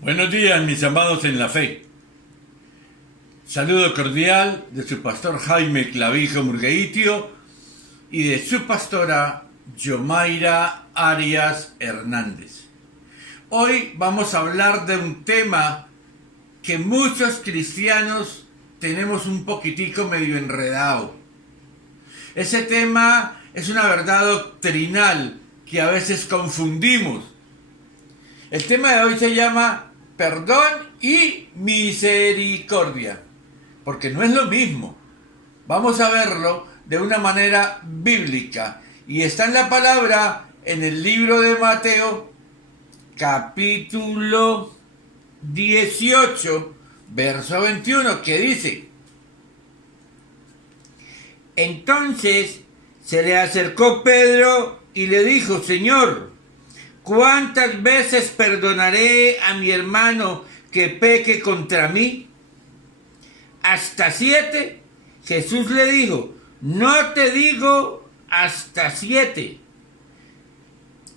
Buenos días, mis amados en la fe. Saludo cordial de su pastor Jaime Clavijo Murgueitio y de su pastora Yomaira Arias Hernández. Hoy vamos a hablar de un tema que muchos cristianos tenemos un poquitico medio enredado. Ese tema es una verdad doctrinal que a veces confundimos. El tema de hoy se llama perdón y misericordia, porque no es lo mismo. Vamos a verlo de una manera bíblica y está en la palabra en el libro de Mateo, capítulo 18, verso 21, que dice: Entonces se le acercó Pedro y le dijo: Señor, ¿cuántas veces perdonaré a mi hermano que peque contra mí? ¿Hasta 7? Jesús le dijo: no te digo hasta 7,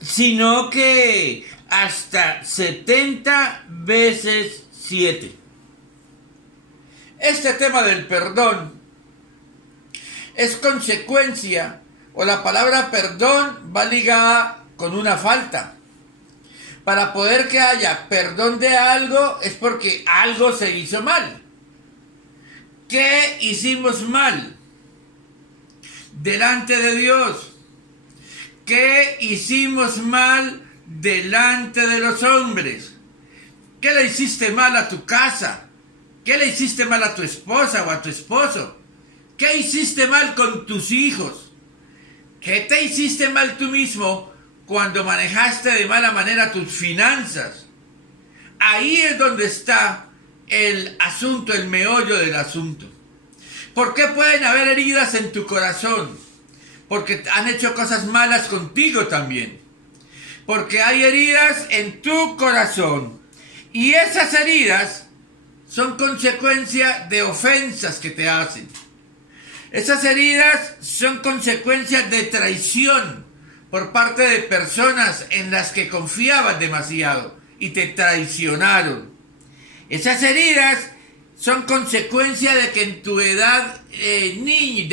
sino que hasta 70 veces 7. Este tema del perdón es consecuencia, o la palabra perdón va ligada con una falta. Para poder que haya perdón de algo es porque algo se hizo mal. ¿Qué hicimos mal delante de Dios? ¿Qué hicimos mal delante de los hombres? ¿Qué le hiciste mal a tu casa? ¿Qué le hiciste mal a tu esposa o a tu esposo? ¿Qué hiciste mal con tus hijos? ¿Qué te hiciste mal tú mismo cuando manejaste de mala manera tus finanzas? Ahí es donde está el asunto, el meollo del asunto. ¿Por qué pueden haber heridas en tu corazón? Porque han hecho cosas malas contigo también. Porque hay heridas en tu corazón. Y esas heridas son consecuencia de ofensas que te hacen. Esas heridas son consecuencia de traición por parte de personas en las que confiabas demasiado y te traicionaron. Esas heridas son consecuencia de que en tu edad de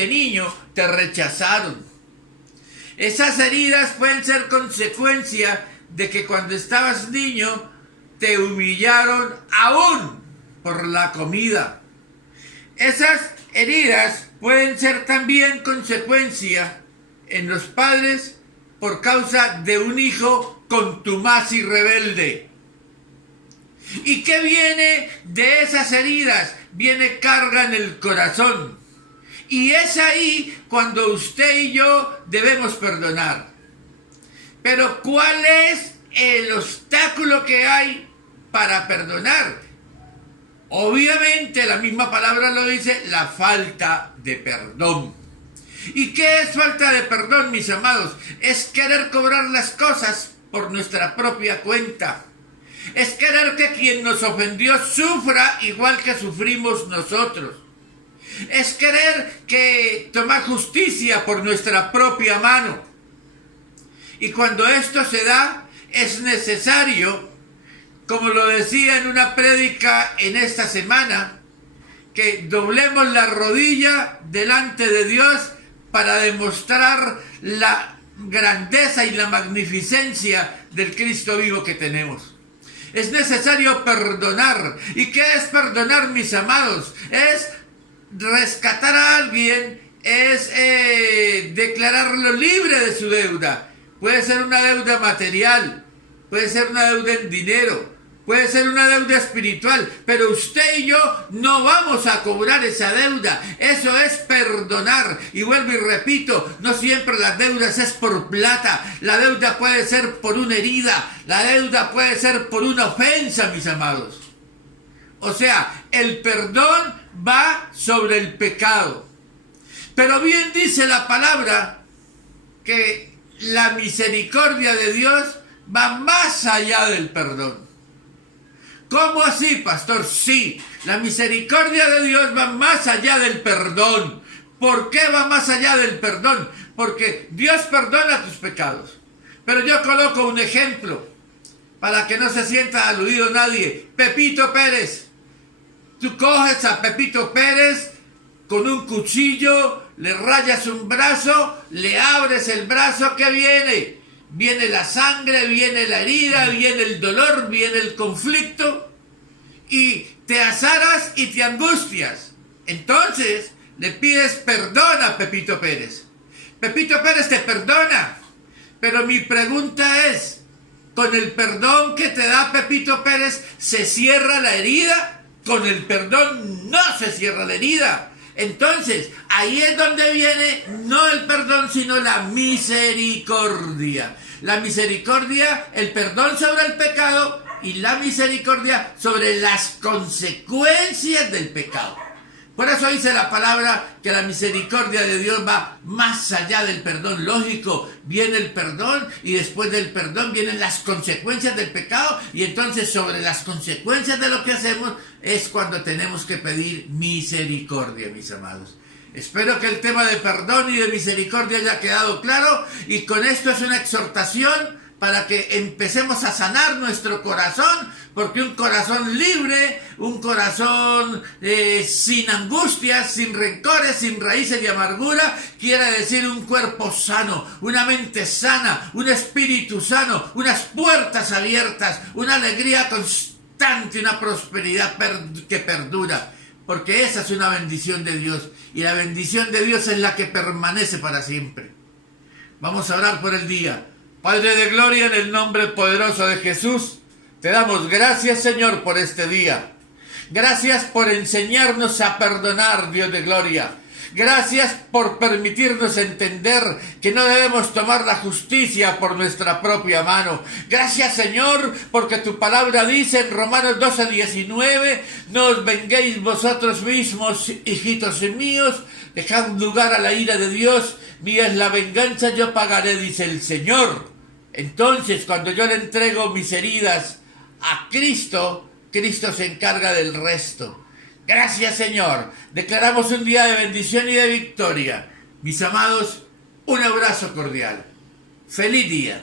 niño te rechazaron. Esas heridas pueden ser consecuencia de que cuando estabas niño te humillaron aún por la comida. Esas heridas pueden ser también consecuencia en los padres por causa de un hijo contumaz y rebelde. ¿Y qué viene de esas heridas? Viene carga en el corazón. Y es ahí cuando usted y yo debemos perdonar. Pero ¿cuál es el obstáculo que hay para perdonar? Obviamente la misma palabra lo dice, la falta de perdón. ¿Y qué es falta de perdón, mis amados? Es querer cobrar las cosas por nuestra propia cuenta. Es querer que quien nos ofendió sufra igual que sufrimos nosotros. Es querer que tomar justicia por nuestra propia mano. Y cuando esto se da, es necesario, como lo decía en una prédica en esta semana, que doblemos la rodilla delante de Dios para demostrar la grandeza y la magnificencia del Cristo vivo que tenemos. Es necesario perdonar. ¿Y qué es perdonar, mis amados? Es rescatar a alguien, es declararlo libre de su deuda. Puede ser una deuda material, puede ser una deuda en dinero, puede ser una deuda espiritual, pero usted y yo no vamos a cobrar esa deuda. Eso es perdonar. Y vuelvo y repito, no siempre las deudas es por plata. La deuda puede ser por una herida, la deuda puede ser por una ofensa, mis amados. O sea, el perdón va sobre el pecado. Pero bien dice la palabra que la misericordia de Dios va más allá del perdón. ¿Cómo así, pastor? Sí, la misericordia de Dios va más allá del perdón. ¿Por qué va más allá del perdón? Porque Dios perdona tus pecados. Pero yo coloco un ejemplo para que no se sienta aludido nadie. Pepito Pérez. Tú coges a Pepito Pérez con un cuchillo, le rayas un brazo, le abres el brazo, ¿qué viene? Viene la sangre, viene la herida, viene el dolor, viene el conflicto y te azaras y te angustias. Entonces le pides perdón a Pepito Pérez. Pepito Pérez te perdona, pero mi pregunta es, ¿con el perdón que te da Pepito Pérez se cierra la herida? Con el perdón no se cierra la herida. Entonces, ahí es donde viene no el perdón, sino la misericordia. La misericordia, el perdón sobre el pecado y la misericordia sobre las consecuencias del pecado. Por eso dice la palabra que la misericordia de Dios va más allá del perdón. Lógico, viene el perdón y después del perdón vienen las consecuencias del pecado. Y entonces sobre las consecuencias de lo que hacemos es cuando tenemos que pedir misericordia, mis amados. Espero que el tema de perdón y de misericordia haya quedado claro. Y con esto es una exhortación para que empecemos a sanar nuestro corazón, porque un corazón libre, un corazón sin angustias, sin rencores, sin raíces de amargura, quiere decir un cuerpo sano, una mente sana, un espíritu sano, unas puertas abiertas, una alegría constante, una prosperidad que perdura, porque esa es una bendición de Dios, y la bendición de Dios es la que permanece para siempre. Vamos a orar por el día. Padre de gloria, en el nombre poderoso de Jesús, te damos gracias, Señor, por este día. Gracias por enseñarnos a perdonar, Dios de gloria. Gracias por permitirnos entender que no debemos tomar la justicia por nuestra propia mano. Gracias, Señor, porque tu palabra dice en Romanos 12:19, no os venguéis vosotros mismos, hijitos míos, dejad lugar a la ira de Dios, mía es la venganza, yo pagaré, dice el Señor. Entonces, cuando yo le entrego mis heridas a Cristo, Cristo se encarga del resto. Gracias, Señor. Declaramos un día de bendición y de victoria. Mis amados, un abrazo cordial. ¡Feliz día!